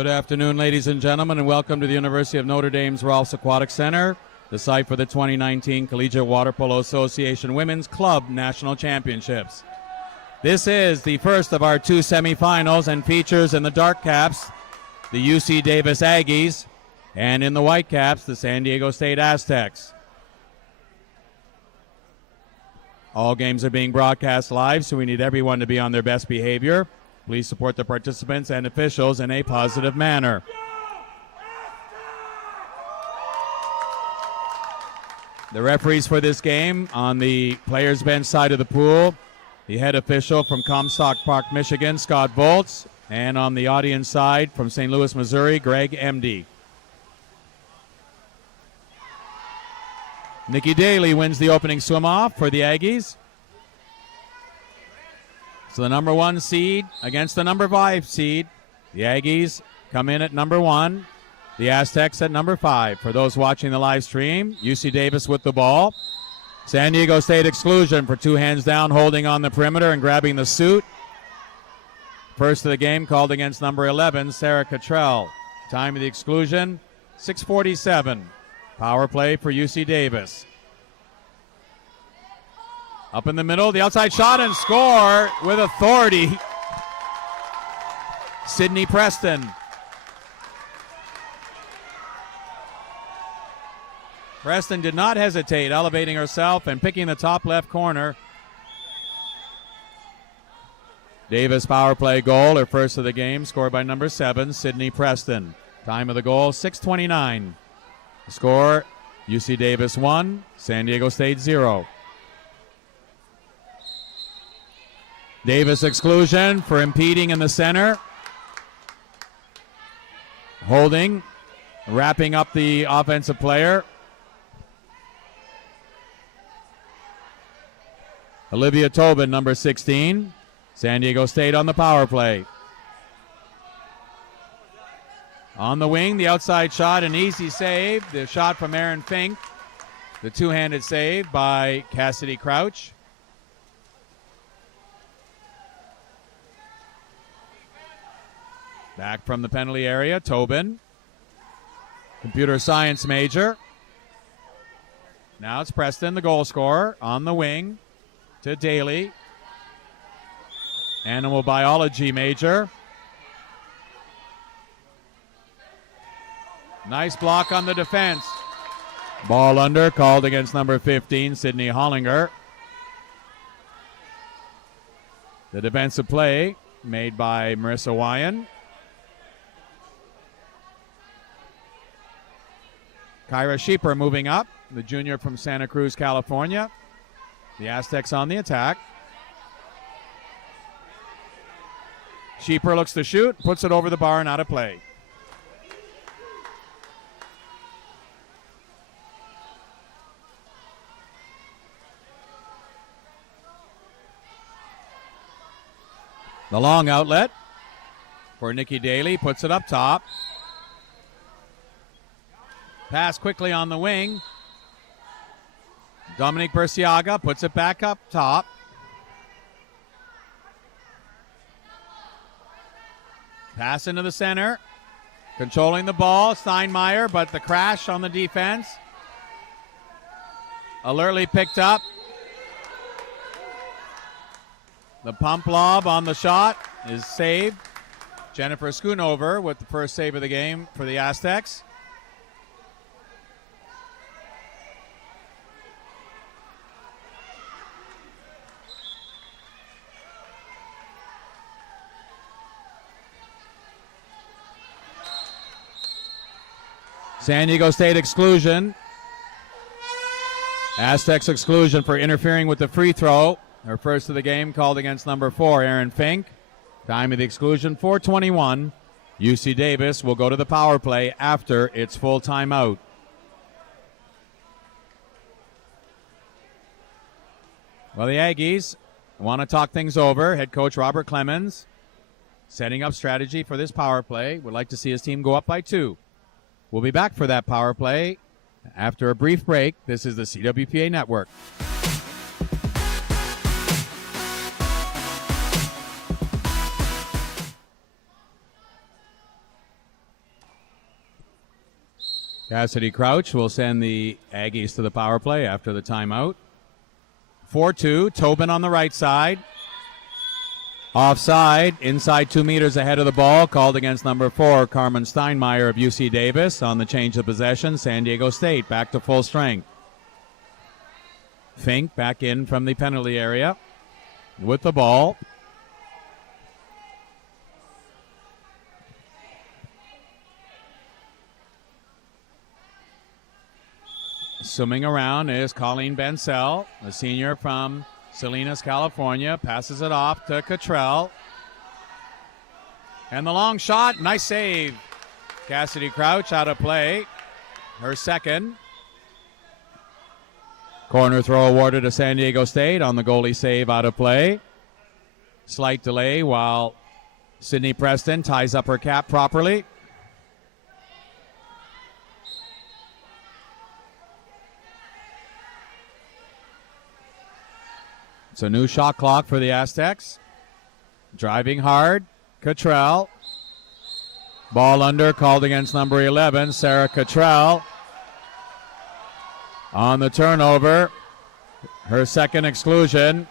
Good afternoon, ladies and gentlemen, and welcome to the University of Notre Dame's Rolfs Aquatic Center, the site for the 2019 Collegiate Water Polo Association Women's Club National Championships. This is the first of our two semifinals and features in the dark caps the UC Davis Aggies and in the white caps the San Diego State Aztecs. All games are being broadcast live, so we need everyone to be on their best behavior. Please support the participants and officials in a positive manner. The referees for this game on the players' bench side of the pool, the head official from Comstock Park, Michigan, Scott Volz, and on the audience side from St. Louis, Missouri, Greg Emdy. Nikki Daly wins the opening swim-off for the Aggies. So the number 1 seed against the number 5 seed. The Aggies come in at number 1. The Aztecs at number 5. For those watching the live stream, UC Davis with the ball. San Diego State exclusion for 2 hands down, holding on the perimeter and grabbing the suit. First of the game called against number 11, Sarah Cottrell. Time of the exclusion, 6:47. Power play for UC Davis. Up in the middle, the outside shot and score with authority. Sydney Preston. Preston did not hesitate, elevating herself and picking the top left corner. Davis power play goal, her first of the game, scored by number 7, Sydney Preston. Time of the goal, 6:29. The score, UC Davis 1, San Diego State 0. Davis exclusion for impeding in the center. Holding, wrapping up the offensive player. Olivia Tobin, number 16. San Diego State on the power play. On the wing, the outside shot, an easy save. The shot from Erin Fink. The two-handed save by Cassidy Crouch. Back from the penalty area, Tobin. Computer science major. Now it's Preston, the goal scorer, on the wing to Daly. Animal biology major. Nice block on the defense. Ball under, called against number 15, Sydney Hollinger. The defensive play made by Marissa Wyan. Kyra Sheeper moving up, the junior from Santa Cruz, California. The Aztecs on the attack. Sheeper looks to shoot, puts it over the bar and out of play. The long outlet for Nikki Daly, puts it up top. Pass quickly on the wing. Dominique Burciaga puts it back up top. Pass into the center. Controlling the ball, Steinmeier, but the crash on the defense. Alertly picked up. The pump lob on the shot is saved. Jennifer Schoonover with the first save of the game for the Aztecs. San Diego State exclusion. Aztecs exclusion for interfering with the free throw. Her first of the game called against number 4, Erin Fink. Time of the exclusion, 4:21. UC Davis will go to the power play after its full timeout. Well, the Aggies want to talk things over. Head coach Robert Clemens setting up strategy for this power play. Would like to see his team go up by 2. We'll be back for that power play after a brief break. This is the CWPA Network. Cassidy Crouch will send the Aggies to the power play after the timeout. 4-2, Tobin on the right side. Offside, inside 2 meters ahead of the ball, called against number 4, Carmen Steinmeier of UC Davis. On the change of possession, San Diego State back to full strength. Fink back in from the penalty area with the ball. Swimming around is Colleen Bensell, the senior from Salinas, California. Passes it off to Cottrell. And the long shot, nice save. Cassidy Crouch out of play. Her second. Corner throw awarded to San Diego State on the goalie save out of play. Slight delay while Sydney Preston ties up her cap properly. It's a new shot clock for the Aztecs. Driving hard, Cottrell. Ball under, called against number 11, Sarah Cottrell. On the turnover, her second exclusion.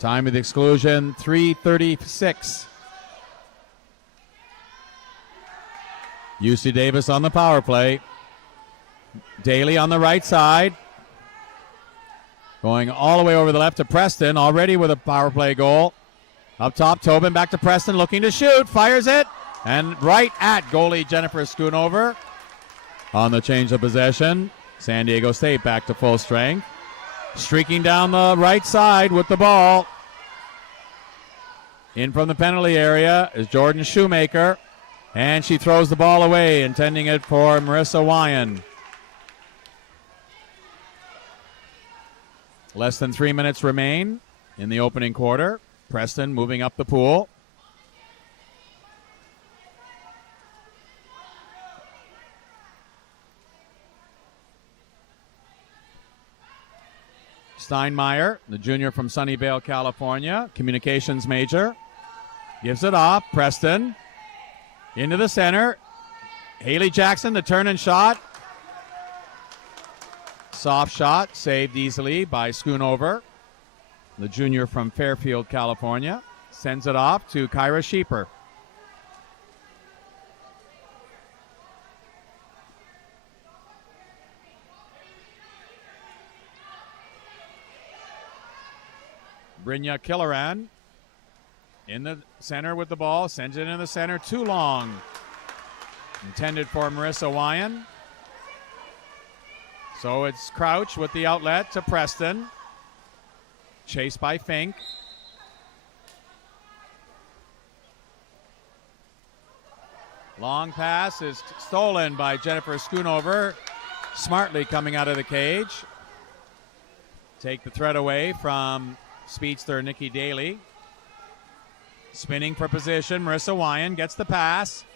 Time of the exclusion, 3:36. UC Davis on the power play. Daly on the right side. Going all the way over the left to Preston, already with a power play goal. Up top, Tobin back to Preston, looking to shoot, fires it, and right at goalie Jennifer Schoonover. On the change of possession, San Diego State back to full strength. Streaking down the right side with the ball. In from the penalty area is Jordan Shoemaker, and she throws the ball away, intending it for Marissa Wyan. Less than 3 minutes remain in the opening quarter. Preston moving up the pool. Steinmeier, the junior from Sunnyvale, California, communications major, gives it off. Preston into the center. Haley Jackson, the turn and shot. Soft shot, saved easily by Schoonover, the junior from Fairfield, California. Sends it off to Kyra Sheeper. Brynja Killeran in the center with the ball, sends it in the center, too long. Intended for Marissa Wyan. So it's Crouch with the outlet to Preston. Chased by Fink. Long pass is stolen by Jennifer Schoonover. Smartly coming out of the cage. Take the threat away from speedster Nikki Daly. Spinning for position, Marissa Wyan gets the pass.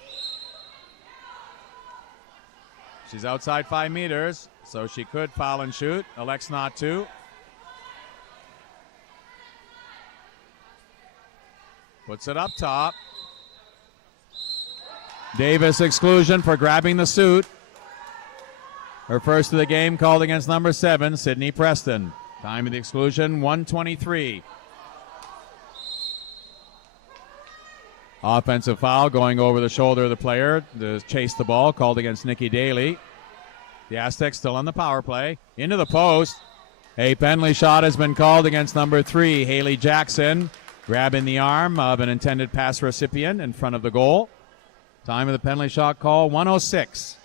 She's outside 5 meters, so she could foul and shoot. Elects not to. Puts it up top. Davis exclusion for grabbing the suit. Her first of the game called against number 7, Sydney Preston. Time of the exclusion, 1:23. Offensive foul going over the shoulder of the player to chase the ball, called against Nikki Daly. The Aztecs still on the power play. Into the post. A penalty shot has been called against number 3, Haley Jackson. Grabbing the arm of an intended pass recipient in front of the goal. Time of the penalty shot call, 1:06.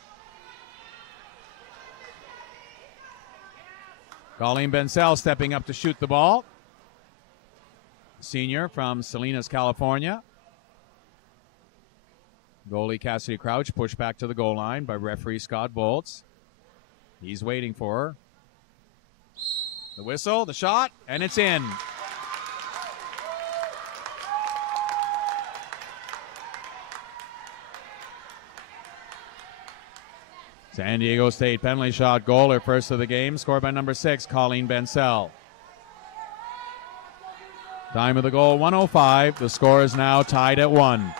Colleen Bensell stepping up to shoot the ball. Senior from Salinas, California. Goalie Cassidy Crouch pushed back to the goal line by referee Scott Bolts. He's waiting for her. The whistle, the shot, and it's in. San Diego State penalty shot goal, her first of the game, scored by number 6, Colleen Bensell. Time of the goal, 1:05. The score is now tied at 1.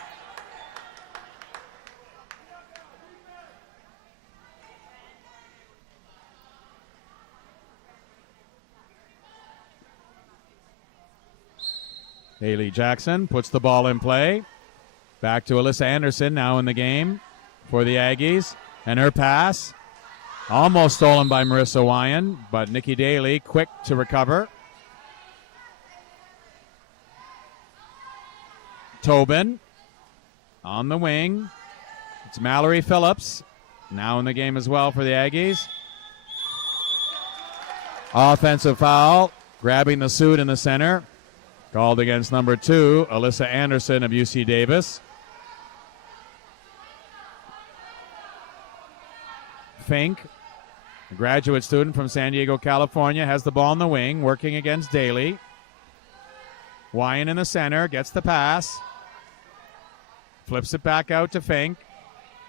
Haley Jackson puts the ball in play. Back to Alyssa Anderson now in the game for the Aggies. And her pass, almost stolen by Marissa Wyan, but Nikki Daly quick to recover. Tobin on the wing. It's Mallory Phillips now in the game as well for the Aggies. Offensive foul, grabbing the suit in the center. Called against number 2, Alyssa Anderson of UC Davis. Fink, a graduate student from San Diego, California, has the ball in the wing, working against Daly. Wyan in the center, gets the pass. Flips it back out to Fink.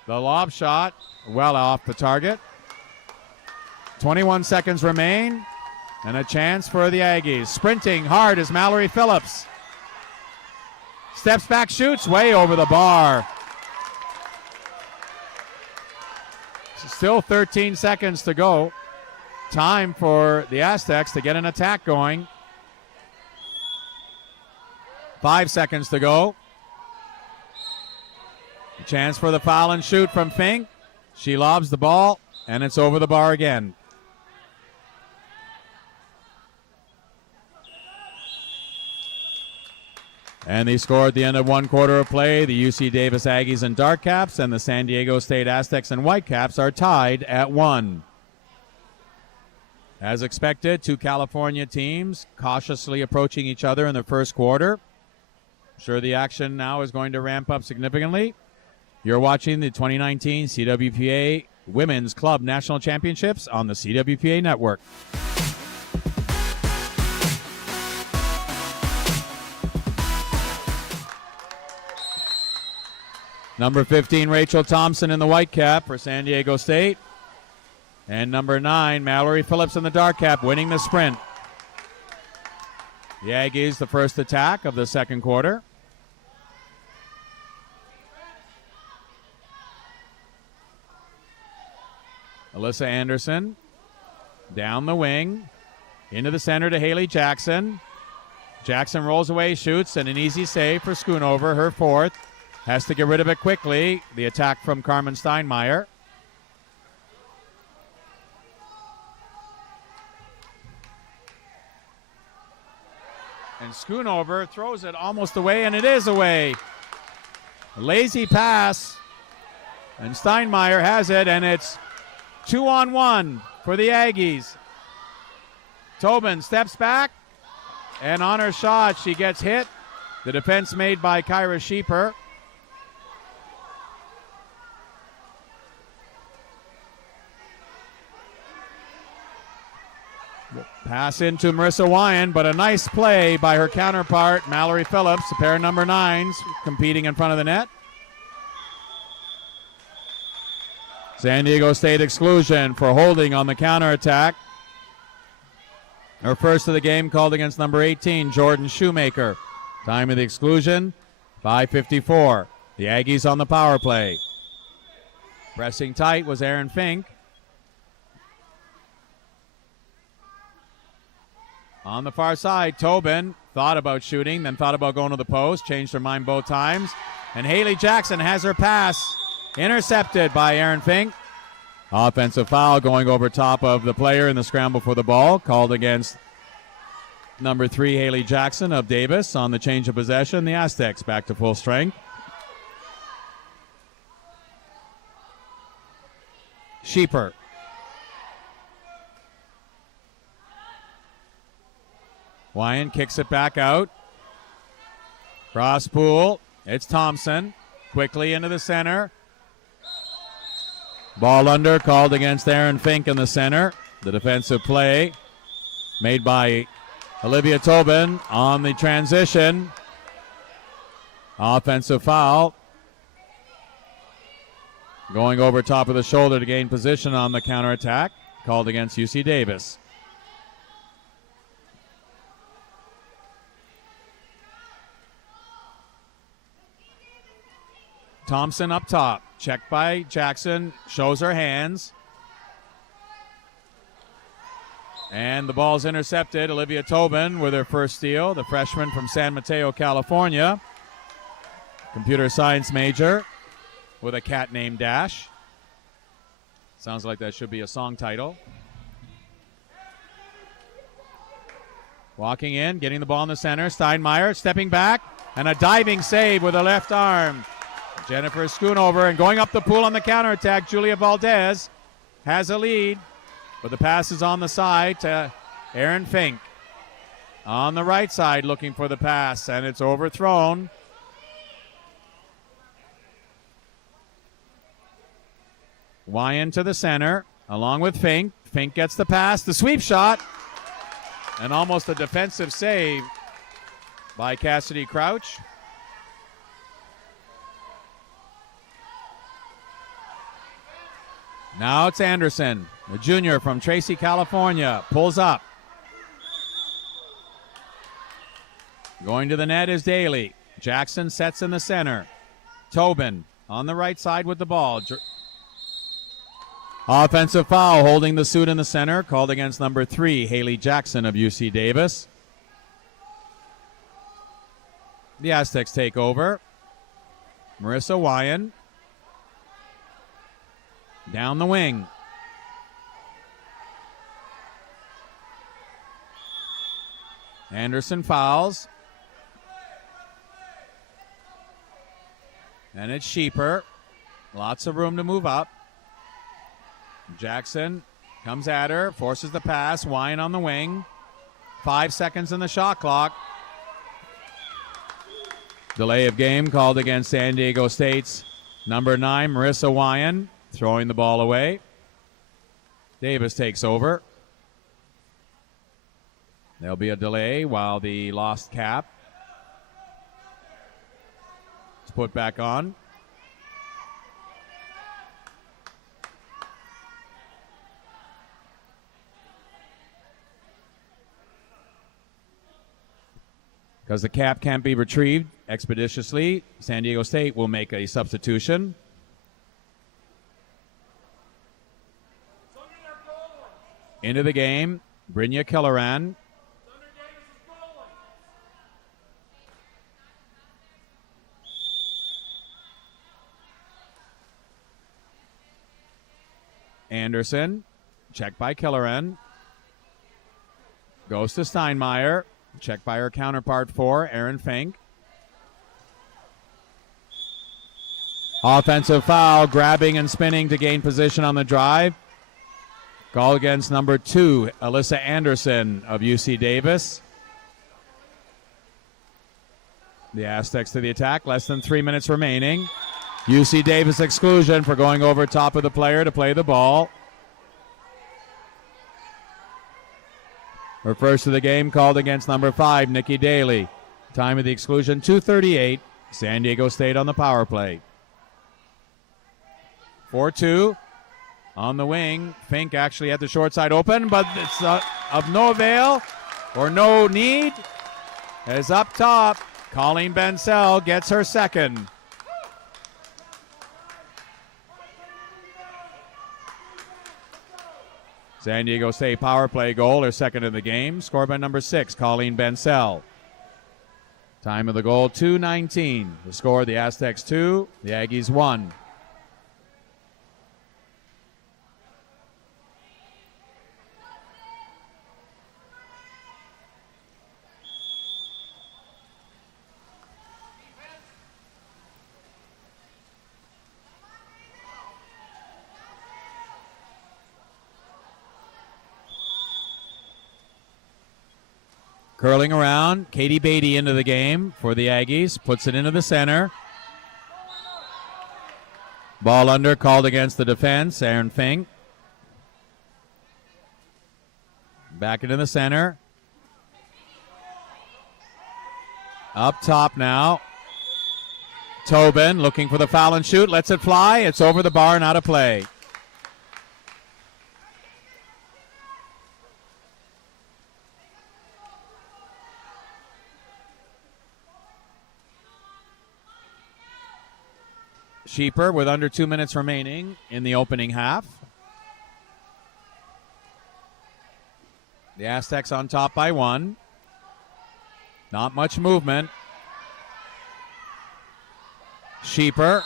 The lob shot, well off the target. 21 seconds remain, and a chance for the Aggies. Sprinting hard is Mallory Phillips. Steps back, shoots, way over the bar. Still 13 seconds to go. Time for the Aztecs to get an attack going. 5 seconds to go. A chance for the foul and shoot from Fink. She lobs the ball, and it's over the bar again. And they score at the end of one quarter of play. The UC Davis Aggies and Dark Caps and the San Diego State Aztecs and Whitecaps are tied at 1. As expected, two California teams cautiously approaching each other in the first quarter. I'm sure the action now is going to ramp up significantly. You're watching the 2019 CWPA Women's Club National Championships on the CWPA Network. Number 15, Rachel Thompson in the white cap for San Diego State. And number 9, Mallory Phillips in the dark cap, winning the sprint. The Aggies, the first attack of the second quarter. Alyssa Anderson down the wing, into the center to Haley Jackson. Jackson rolls away, shoots, and an easy save for Schoonover, her fourth. Has to get rid of it quickly. The attack from Carmen Steinmeier. And Schoonover throws it almost away, and it is away. A lazy pass. And Steinmeier has it, and it's 2-on-1 for the Aggies. Tobin steps back, and on her shot, she gets hit. The defense made by Kyra Sheeper. Pass into Marissa Wyan, but a nice play by her counterpart, Mallory Phillips, a pair of number 9s competing in front of the net. San Diego State exclusion for holding on the counterattack. Her first of the game called against number 18, Jordan Shoemaker. Time of the exclusion, 5:54. The Aggies on the power play. Pressing tight was Aaron Fink. On the far side, Tobin thought about shooting, then thought about going to the post, changed her mind both times. And Haley Jackson has her pass intercepted by Aaron Fink. Offensive foul going over top of the player in the scramble for the ball, called against number 3, Haley Jackson of Davis. On the change of possession, the Aztecs back to full strength. Sheeper. Wyan kicks it back out. Cross pool. It's Thompson. Quickly into the center. Ball under, called against Aaron Fink in the center. The defensive play made by Olivia Tobin on the transition. Offensive foul. Going over top of the shoulder to gain position on the counterattack. Called against UC Davis. Thompson up top. Checked by Jackson. Shows her hands. And the ball's intercepted. Olivia Tobin with her first steal, the freshman from San Mateo, California. Computer science major with a cat named Dash. Sounds like that should be a song title. Walking in, getting the ball in the center. Steinmeier stepping back, and a diving save with her left arm. Jennifer Schoonover, and going up the pool on the counterattack, Julia Valdez has a lead, but the pass is on the side to Erin Fink. On the right side looking for the pass, and it's overthrown. Wyan to the center, along with Fink. Fink gets the pass, the sweep shot, and almost a defensive save by Cassidy Crouch. Now it's Anderson, the junior from Tracy, California, pulls up. Going to the net is Daly. Jackson sets in the center. Tobin on the right side with the ball. Offensive foul, holding the suit in the center, called against number 3, Haley Jackson of UC Davis. The Aztecs take over. Marissa Wyan down the wing. Anderson fouls. And it's Sheeper. Lots of room to move up. Jackson comes at her, forces the pass. Wyan on the wing. 5 seconds in the shot clock. Delay of game called against San Diego State's number 9, Marissa Wyan, throwing the ball away. Davis takes over. There'll be a delay while the lost cap is put back on. Because the cap can't be retrieved expeditiously, San Diego State will make a substitution. Into the game, Brynja Killeran. Anderson, checked by Killeran. Goes to Steinmeier. Checked by her counterpart 4, Erin Fink. Offensive foul, grabbing and spinning to gain position on the drive. Call against number 2, Alyssa Anderson of UC Davis. The Aztecs to the attack, less than 3 minutes remaining. UC Davis exclusion for going over top of the player to play the ball. Her first of the game called against number 5, Nikki Daly. Time of the exclusion, 2:38. San Diego State on the power play. 4-2 on the wing. Fink actually had the short side open, but it's of no avail or no need. As up top, Colleen Bensell gets her second. San Diego State power play goal, her second in the game, scored by number 6, Colleen Bensell. Time of the goal, 2:19. The score, the Aztecs 2, the Aggies 1. Curling around, Katie Beatty into the game for the Aggies, puts it into the center. Ball under, called against the defense, Erin Fink. Back into the center. Up top now. Tobin looking for the foul and shoot, lets it fly. It's over the bar and out of play. Sheeper with under 2 minutes remaining in the opening half. The Aztecs on top by 1. Not much movement. Sheeper,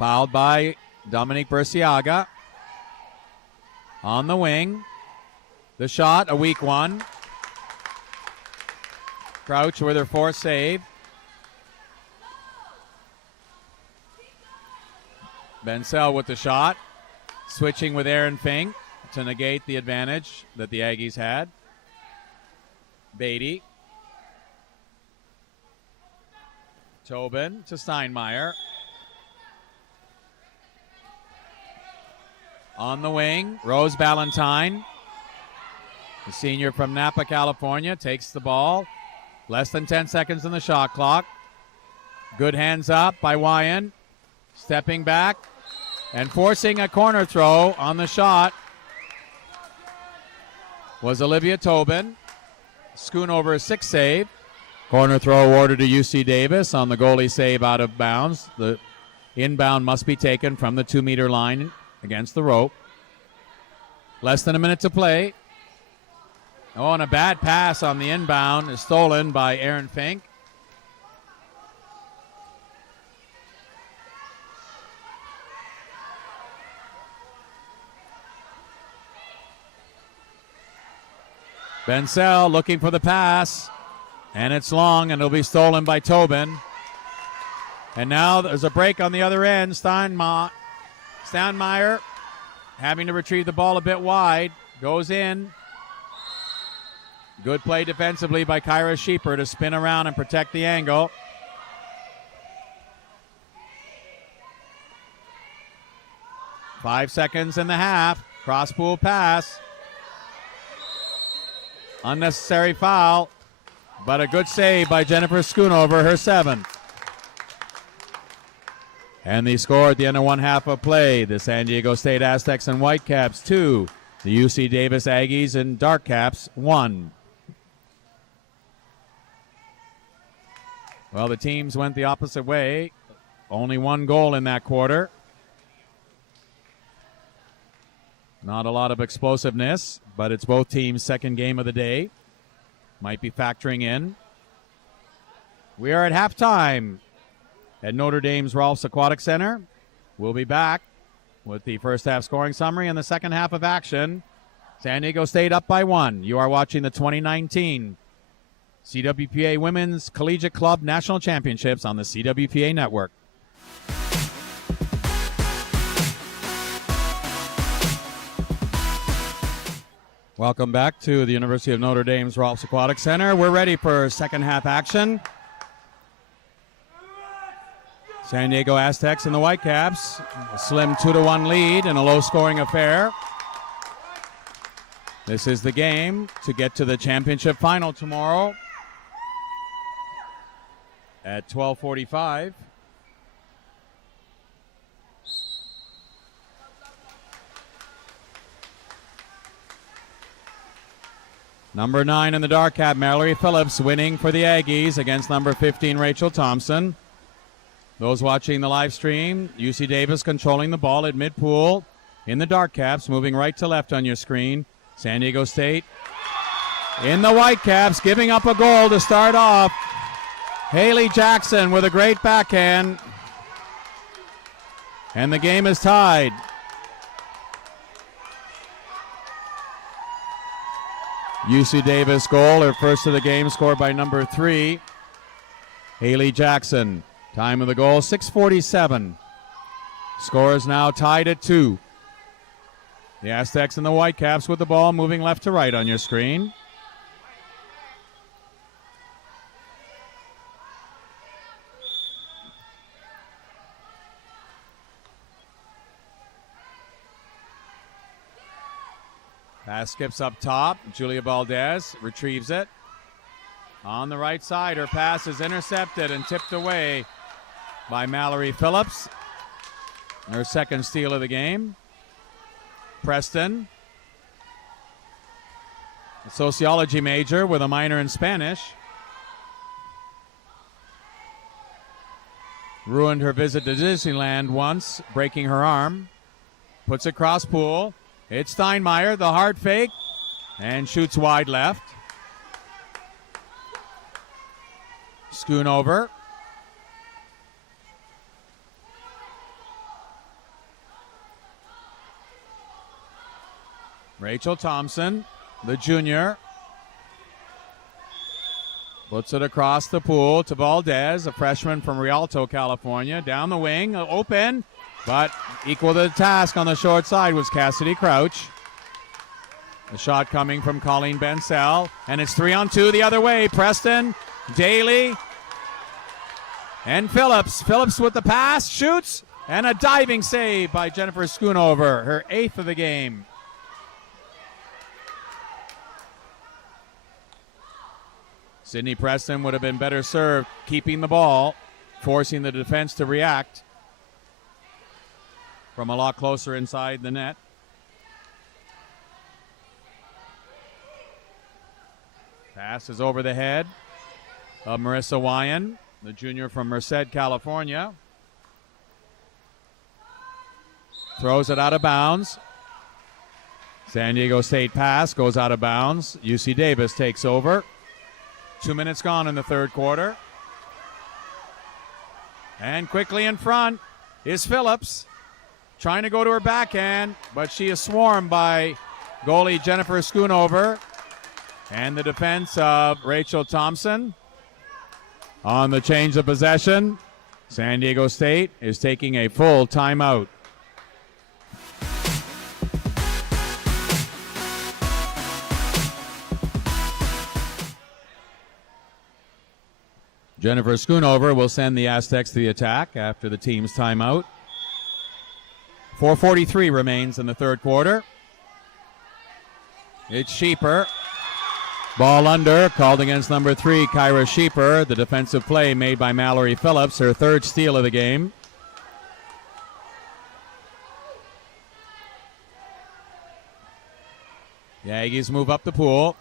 fouled by Dominique Burciaga. On the wing. The shot, a weak one. Crouch with her forced save. Bensel with the shot. Switching with Aaron Fink to negate the advantage that the Aggies had. Beatty. Tobin to Steinmeier. On the wing, Rose Ballantyne, the senior from Napa, California, takes the ball. Less than 10 seconds in the shot clock. Good hands up by Wyan. Stepping back and forcing a corner throw on the shot was Olivia Tobin. Schoonover 6 save. Corner throw awarded to UC Davis on the goalie save out of bounds. The inbound must be taken from the 2-meter line against the rope. Less than a minute to play. Oh, and a bad pass on the inbound is stolen by Aaron Fink. Bensel looking for the pass. And it's long, and it'll be stolen by Tobin. And now there's a break on the other end. Steinmeier having to retrieve the ball a bit wide. Goes in. Good play defensively by Kyra Sheeper to spin around and protect the angle. Five seconds in the half. Cross-pool pass. Unnecessary foul. But a good save by Jennifer Schoonover, her 7th. And the score at the end of one half of play, the San Diego State Aztecs and Whitecaps 2, the UC Davis Aggies and Darkcaps 1. Well, the teams went the opposite way. Only one goal in that quarter. Not a lot of explosiveness, but it's both teams' second game of the day. Might be factoring in. We are at halftime at Notre Dame's Rolfs Aquatic Center. We'll be back with the first half scoring summary and the second half of action. San Diego State up by 1. You are watching the 2019 CWPA Women's Collegiate Club National Championships on the CWPA Network. Welcome back to the University of Notre Dame's Rolfs Aquatic Center. We're ready for second half action. San Diego Aztecs and the Whitecaps, a slim 2-1 lead in a low-scoring affair. This is the game to get to the championship final tomorrow at 12:45. Number 9 in the dark cap, Mallory Phillips, winning for the Aggies against number 15, Rachel Thompson. Those watching the live stream, UC Davis controlling the ball at mid-pool in the dark caps, moving right to left on your screen. San Diego State in the white caps, giving up a goal to start off. Haley Jackson with a great backhand. And the game is tied. UC Davis goal, her first of the game, scored by number 3, Haley Jackson. Time of the goal, 6:47. Score is now tied at 2. The Aztecs and the Whitecaps with the ball moving left to right on your screen. Pass skips up top. Julia Valdez retrieves it. On the right side, her pass is intercepted and tipped away by Mallory Phillips. Her second steal of the game. Preston, a sociology major with a minor in Spanish, ruined her visit to Disneyland once, breaking her arm. Puts it cross pool. It's Steinmeier, the hard fake. and shoots wide left. Schoonover. Rachel Thompson, the junior, puts it across the pool to Valdez, a freshman from Rialto, California. Down the wing, open, but equal to the task on the short side was Cassidy Crouch. The shot coming from Colleen Bensell, and it's 3-on-2 the other way. Preston, Daly, and Phillips. Phillips with the pass, shoots, and a diving save by Jennifer Schoonover, her 8th of the game. Sydney Preston would have been better served keeping the ball, forcing the defense to react from a lot closer inside the net. Pass is over the head of Marissa Wyan, the junior from Merced, California. Throws it out of bounds. San Diego State pass goes out of bounds. UC Davis takes over. 2 minutes gone in the third quarter. And quickly in front is Phillips, trying to go to her backhand, but she is swarmed by goalie Jennifer Schoonover and the defense of Rachel Thompson. On the change of possession, San Diego State is taking a full timeout. Jennifer Schoonover will send the Aztecs to the attack after the team's timeout. 4:43 remains in the third quarter. It's Sheeper. Ball under, called against number 3, Kyra Sheeper. The defensive play made by Mallory Phillips, her 3rd steal of the game. The Aggies move up the pool.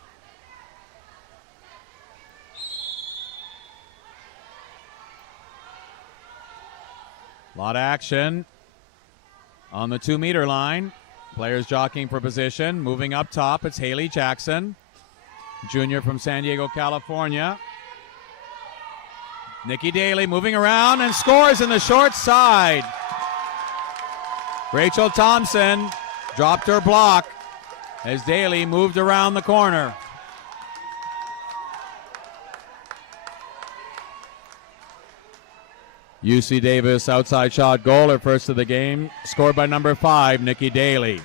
A lot of action on the 2-meter line. Players jockeying for position. Moving up top, it's Haley Jackson, junior from San Diego, California. Nikki Daly moving around and scores in the short side. Rachel Thompson dropped her block as Daly moved around the corner. UC Davis outside shot goal, her first of the game, scored by number 5, Nikki Daly.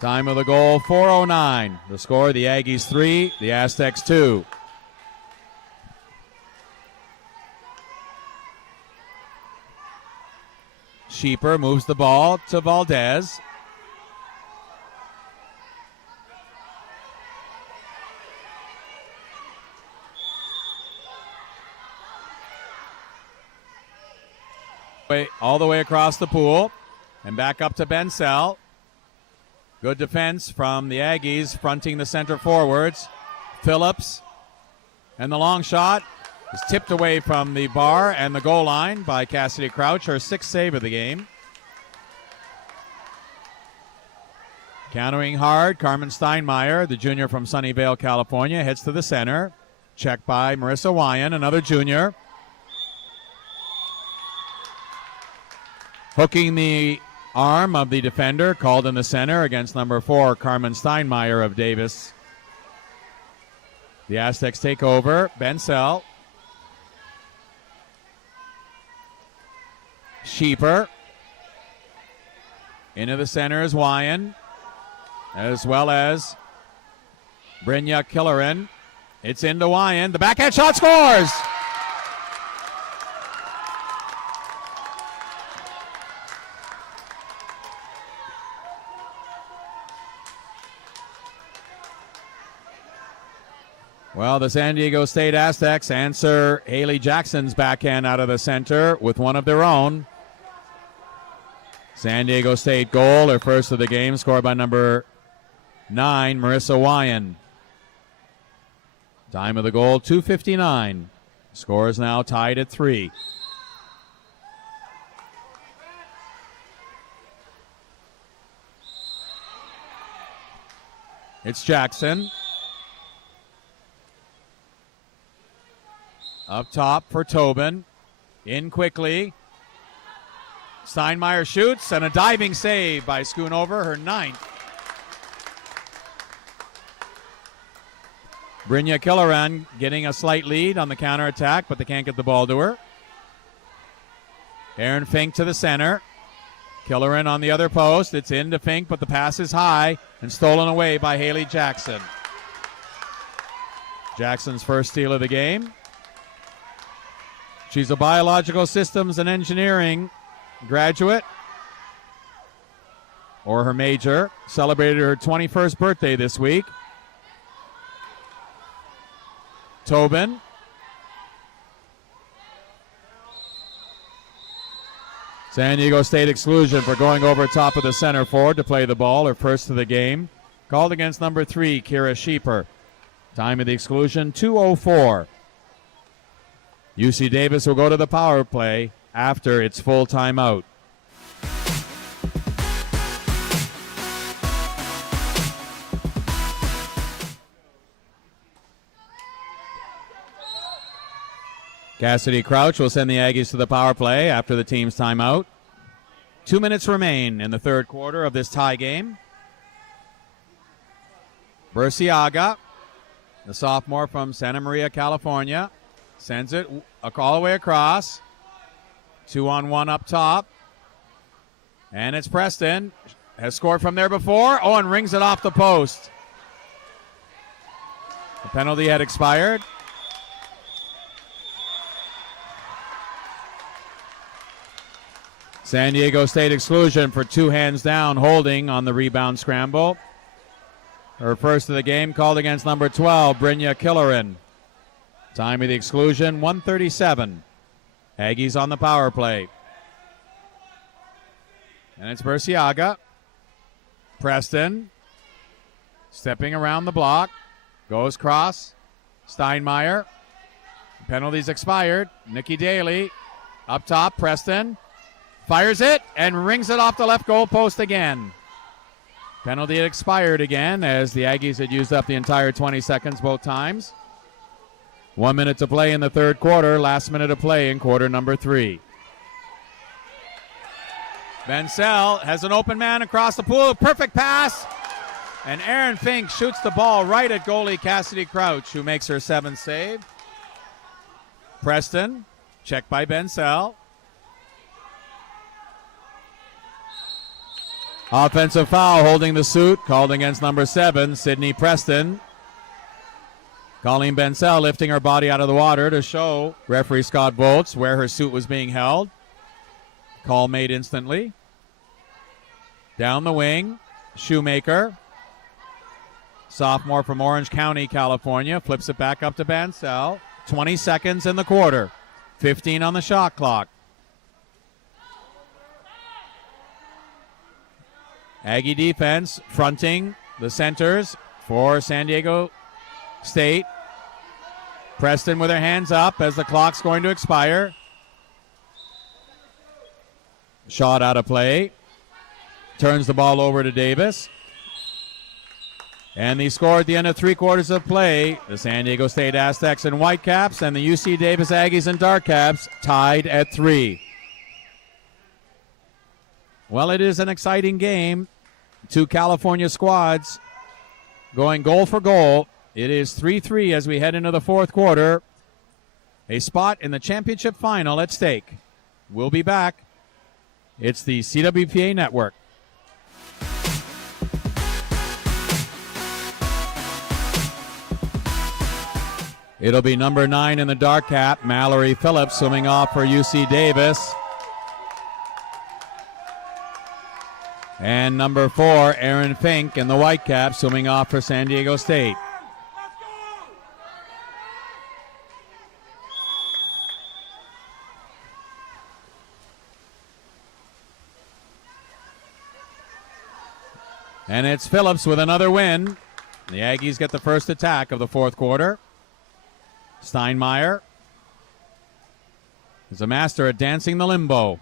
Time of the goal, 4:09. The score, the Aggies 3, the Aztecs 2. Sheeper moves the ball to Valdez. All the way across the pool and back up to Bensell. Good defense from the Aggies fronting the center forwards. Phillips, and the long shot is tipped away from the bar and the goal line by Cassidy Crouch, her 6th save of the game. Countering hard, Carmen Steinmeier, the junior from Sunnyvale, California, heads to the center. Checked by Marissa Wyan, another junior. Hooking the arm of the defender, called in the center against number 4, Carmen Steinmeier of Davis. The Aztecs take over. Bensell. Sheeper. Into the center is Wyan, as well as Brynja Killeran. It's into Wyan. The backhand shot, scores! Well, the San Diego State Aztecs answer Haley Jackson's backhand out of the center with one of their own. San Diego State goal, her first of the game, scored by number 9, Marissa Wyan. Time of the goal, 2:59. Score is now tied at 3. It's Jackson. Up top for Tobin. In quickly. Steinmeier shoots, and a diving save by Schoonover, her 9th. Brynja Killeran getting a slight lead on the counterattack, but they can't get the ball to her. Aaron Fink to the center. Killeran on the other post. It's in to Fink, but the pass is high and stolen away by Haley Jackson. Jackson's first steal of the game. She's a biological systems and engineering graduate, or her major. Celebrated her 21st birthday this week. Tobin. San Diego State exclusion for going over top of the center forward to play the ball, her first of the game. Called against number 3, Kira Sheeper. Time of the exclusion, 2:04. UC Davis will go to the power play after its full timeout. Cassidy Crouch will send the Aggies to the power play after the team's timeout. 2 minutes remain in the third quarter of this tie game. Burciaga, the sophomore from Santa Maria, California, sends it all the way across. 2-on-1 up top. And it's Preston. Has scored from there before. Oh, and rings it off the post. The penalty had expired. San Diego State exclusion for 2 hands down, holding on the rebound scramble. Her first of the game called against number 12, Brynja Killeran. Time of the exclusion, 1:37. Aggies on the power play. And it's Burciaga. Preston stepping around the block. Goes cross. Steinmeier. Penalties expired. Nikki Daly up top. Preston fires it and rings it off the left goal post again. Penalty had expired again as the Aggies had used up the entire 20 seconds both times. 1 minute to play in the third quarter. Last minute of play in quarter number 3. Bensell has an open man across the pool. Perfect pass. And Aaron Fink shoots the ball right at goalie Cassidy Crouch, who makes her 7th save. Preston, checked by Bensell. Offensive foul holding the suit, called against number 7, Sydney Preston. Colleen Bensell lifting her body out of the water to show referee Scott Bolts where her suit was being held. Call made instantly. Down the wing, Shoemaker. Sophomore from Orange County, California, flips it back up to Bensell. 20 seconds in the quarter. 15 on the shot clock. Aggie defense fronting the centers for San Diego State. Preston with her hands up as the clock's going to expire. Shot out of play. Turns the ball over to Davis. And the score at the end of 3 quarters of play, the San Diego State Aztecs in Whitecaps and the UC Davis Aggies in Darkcaps tied at 3. Well, it is an exciting game. 2 California squads going goal for goal. It is 3-3 as we head into the fourth quarter. A spot in the championship final at stake. We'll be back. It's the CWPA Network. It'll be number 9 in the dark cap, Mallory Phillips, swimming off for UC Davis. And number 4, Aaron Fink in the white cap, swimming off for San Diego State. And it's Phillips with another win. The Aggies get the first attack of the fourth quarter. Steinmeier is a master at dancing the limbo.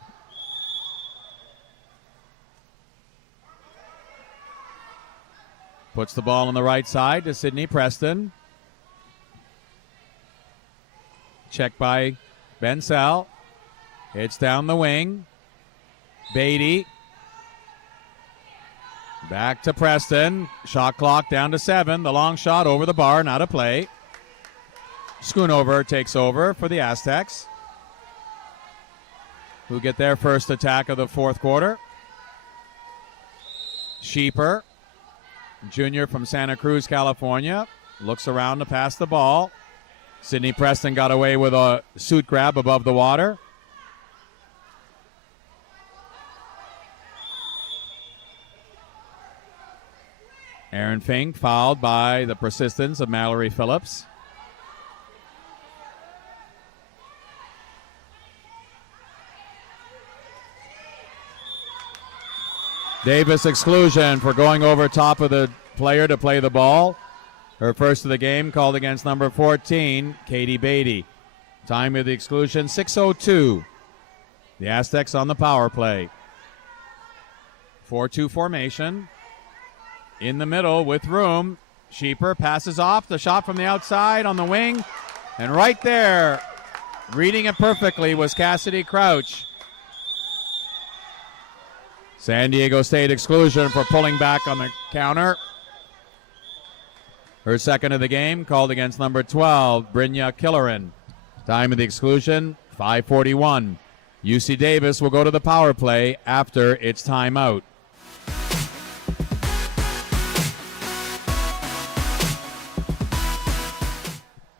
Puts the ball on the right side to Sydney Preston. Checked by Bensell. It's down the wing. Beatty. Back to Preston. Shot clock down to 7. The long shot over the bar, not a play. Schoonover takes over for the Aztecs, who get their first attack of the fourth quarter. Sheeper, junior from Santa Cruz, California, looks around to pass the ball. Sydney Preston got away with a suit grab above the water. Aaron Fink fouled by the persistence of Mallory Phillips. Davis exclusion for going over top of the player to play the ball. Her first of the game called against number 14, Katie Beatty. Time of the exclusion, 6:02. The Aztecs on the power play. 4-2 formation. In the middle with room. Sheeper passes off. The shot from the outside on the wing. And right there, reading it perfectly, was Cassidy Crouch. San Diego State exclusion for pulling back on the counter. Her second of the game called against number 12, Brynja Killeran. Time of the exclusion, 5:41. UC Davis will go to the power play after its timeout.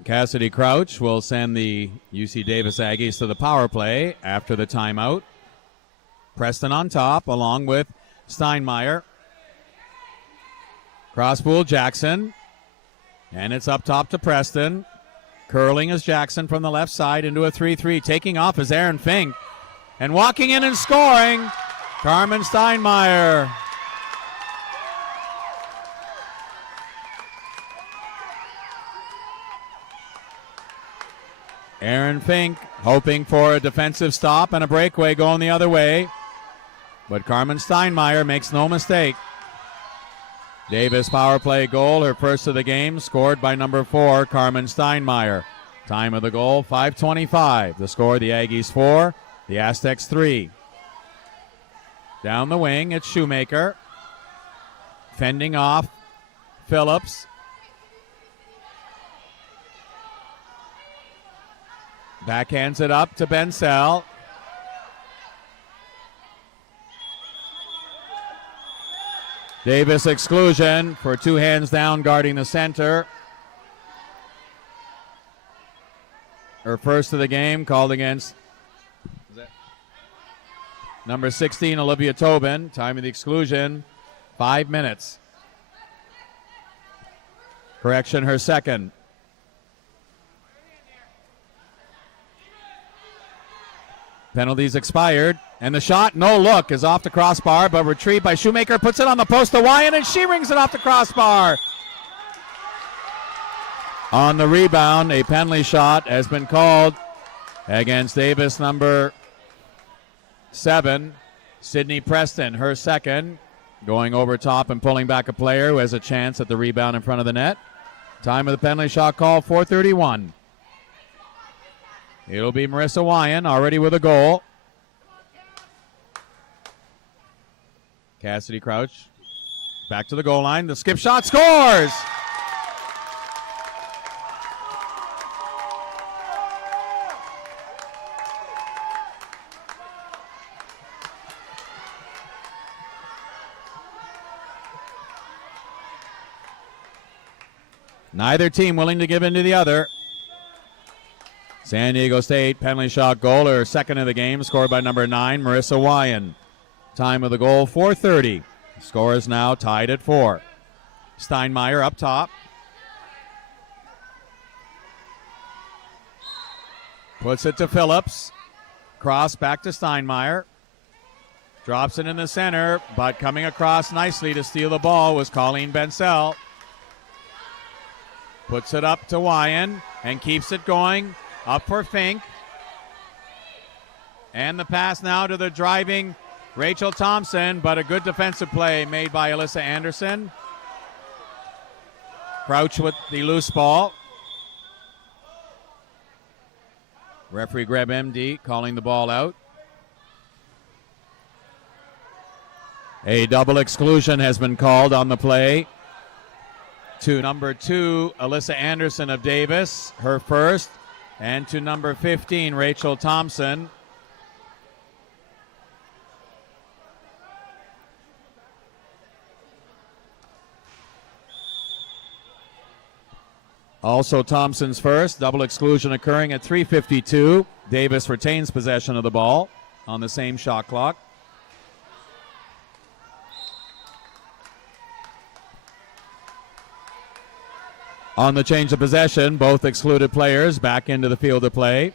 Cassidy Crouch will send the UC Davis Aggies to the power play after the timeout. Preston on top, along with Steinmeier. Crosspool Jackson. And it's up top to Preston. Curling is Jackson from the left side into a 3-3. Taking off is Aaron Fink. And walking in and scoring, Carmen Steinmeier. Aaron Fink hoping for a defensive stop and a breakaway going the other way. But Carmen Steinmeier makes no mistake. Davis power play goal, her first of the game, scored by number 4, Carmen Steinmeier. Time of the goal, 5:25. The score, the Aggies 4, the Aztecs 3. Down the wing, it's Shoemaker. Fending off Phillips. Backhands it up to Bensell. Davis exclusion for 2 hands down guarding the center. Her first of the game called against number 16, Olivia Tobin. Time of the exclusion, 5 minutes. Correction, her second. Penalties expired. And the shot, no look, is off the crossbar, but retrieved by Shoemaker. Puts it on the post to Wyan, and she rings it off the crossbar. On the rebound, a penalty shot has been called against Davis, number 7, Sydney Preston. Her second, going over top and pulling back a player who has a chance at the rebound in front of the net. Time of the penalty shot call, 4:31. It'll be Marissa Wyan, already with a goal. Cassidy Crouch back to the goal line. The skip shot scores! Neither team willing to give in to the other. San Diego State penalty shot goal, her second of the game, scored by number 9, Marissa Wyan. Time of the goal, 4:30. The score is now tied at 4. Steinmeier up top. Puts it to Phillips. Cross back to Steinmeier. Drops it in the center, but coming across nicely to steal the ball was Colleen Bensell. Puts it up to Wyan and keeps it going. Up for Fink. And the pass now to the driving Rachel Thompson, but a good defensive play made by Alyssa Anderson. Crouch with the loose ball. Referee Greb MD calling the ball out. A double exclusion has been called on the play to number 2, Alyssa Anderson of Davis, her first, and to number 15, Rachel Thompson. Also Thompson's first, double exclusion occurring at 3:52. Davis retains possession of the ball on the same shot clock. On the change of possession, both excluded players back into the field of play.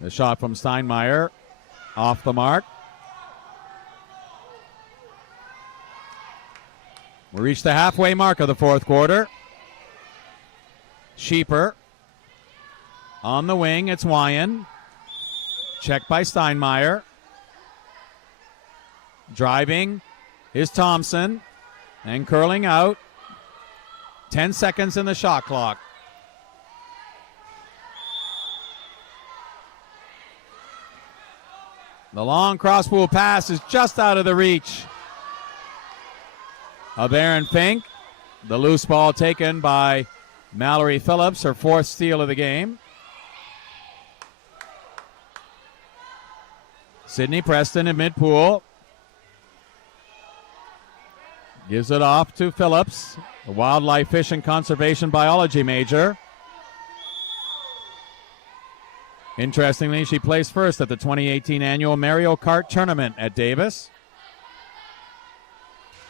The shot from Steinmeier off the mark. We reached the halfway mark of the fourth quarter. Sheeper on the wing. It's Wyan. Checked by Steinmeier. Driving is Thompson. And curling out. 10 seconds in the shot clock. The long cross-pool pass is just out of the reach of Aaron Fink. The loose ball taken by Mallory Phillips, her fourth steal of the game. Sydney Preston in mid-pool. Gives it off to Phillips, a wildlife fish and conservation biology major. Interestingly, she placed first at the 2018 annual Mario Kart tournament at Davis.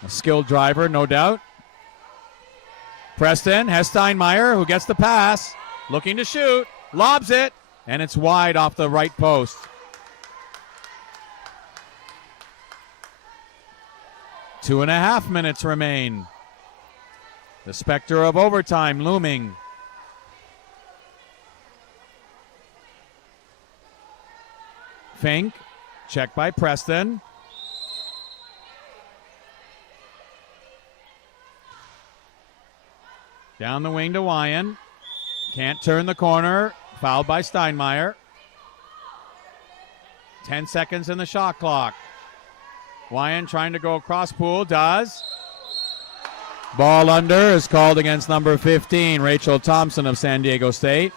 A skilled driver, no doubt. Preston has Steinmeier, who gets the pass, looking to shoot, lobs it, and it's wide off the right post. Two and a half minutes remain. The specter of overtime looming. Fink, checked by Preston. Down the wing to Wyan. Can't turn the corner. Fouled by Steinmeier. 10 seconds in the shot clock. Wyan trying to go across pool. Does. Ball under is called against number 15, Rachel Thompson of San Diego State.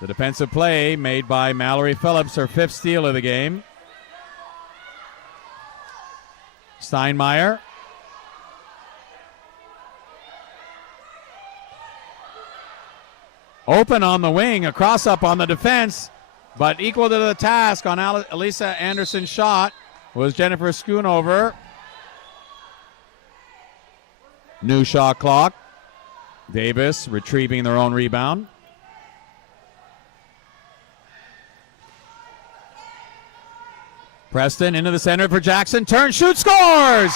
The defensive play made by Mallory Phillips, her fifth steal of the game. Steinmeier. Open on the wing, a cross-up on the defense, but equal to the task on Elisa Anderson's shot was Jennifer Schoonover. New shot clock. Davis retrieving their own rebound. Preston into the center for Jackson. Turn, shoot, scores!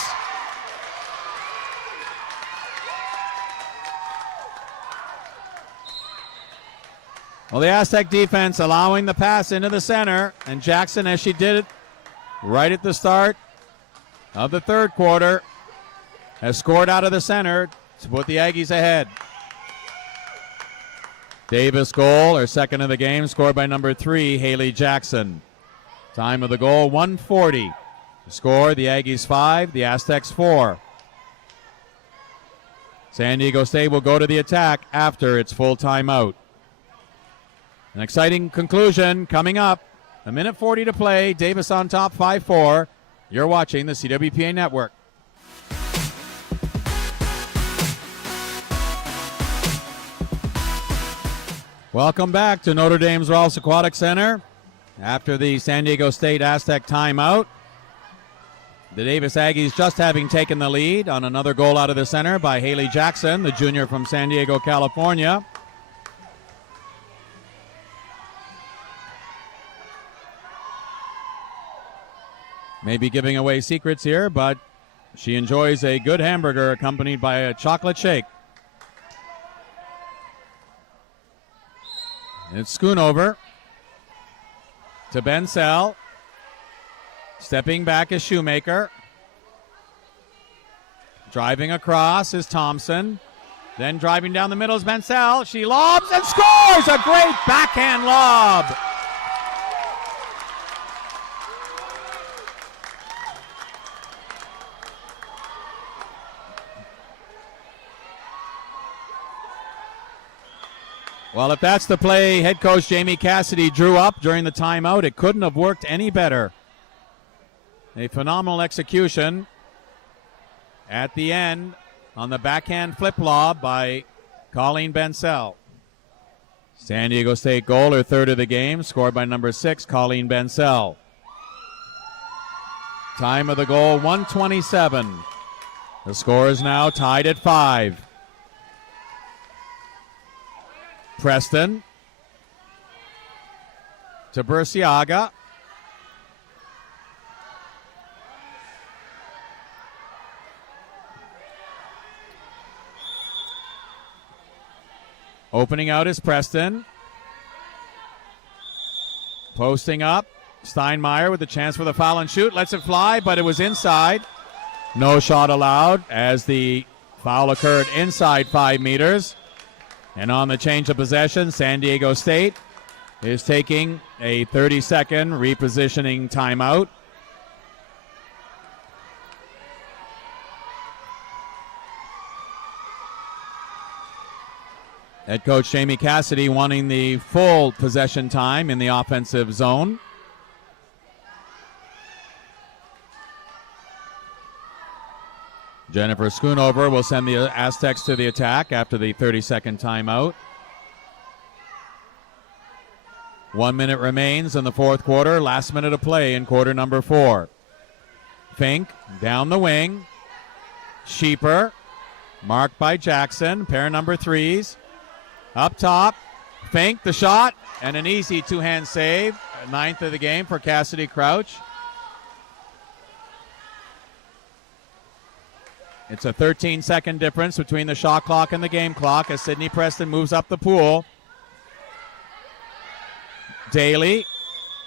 Well, the Aztec defense allowing the pass into the center, and Jackson, as she did it right at the start of the third quarter, has scored out of the center to put the Aggies ahead. Davis goal, her second of the game, scored by number 3, Haley Jackson. Time of the goal, 1:40. The score, the Aggies 5, the Aztecs 4. San Diego State will go to the attack after its full timeout. An exciting conclusion coming up. A minute 40 to play. Davis on top, 5-4. You're watching the CWPA Network. Welcome back to Notre Dame's Rolfs Aquatic Center. After the San Diego State Aztec timeout, the Davis Aggies just having taken the lead on another goal out of the center by Haley Jackson, the junior from San Diego, California. Maybe giving away secrets here, but she enjoys a good hamburger accompanied by a chocolate shake. It's Schoonover to Bensell. Stepping back is Shoemaker. Driving across is Thompson. Then driving down the middle is Mansell. She lobs and scores! A great backhand lob! Well, if that's the play head coach Jamie Cassidy drew up during the timeout, it couldn't have worked any better. A phenomenal execution at the end on the backhand flip lob by Colleen Bensell. San Diego State goal, her third of the game, scored by number 6, Colleen Bensell. Time of the goal, 1:27. The score is now tied at 5. Preston to Burciaga. Opening out is Preston. Posting up. Steinmeier with the chance for the foul and shoot. Lets it fly, but it was inside. No shot allowed as the foul occurred inside 5 meters. And on the change of possession, San Diego State is taking a 30-second repositioning timeout. Head coach Jamie Cassidy wanting the full possession time in the offensive zone. Jennifer Schoonover will send the Aztecs to the attack after the 30-second timeout. 1 minute remains in the fourth quarter. Last minute of play in quarter number 4. Fink down the wing. Sheeper marked by Jackson. Pair number 3s. Up top. Fink the shot and an easy two-hand save. 9th of the game for Cassidy Crouch. It's a 13-second difference between the shot clock and the game clock as Sydney Preston moves up the pool. Daly,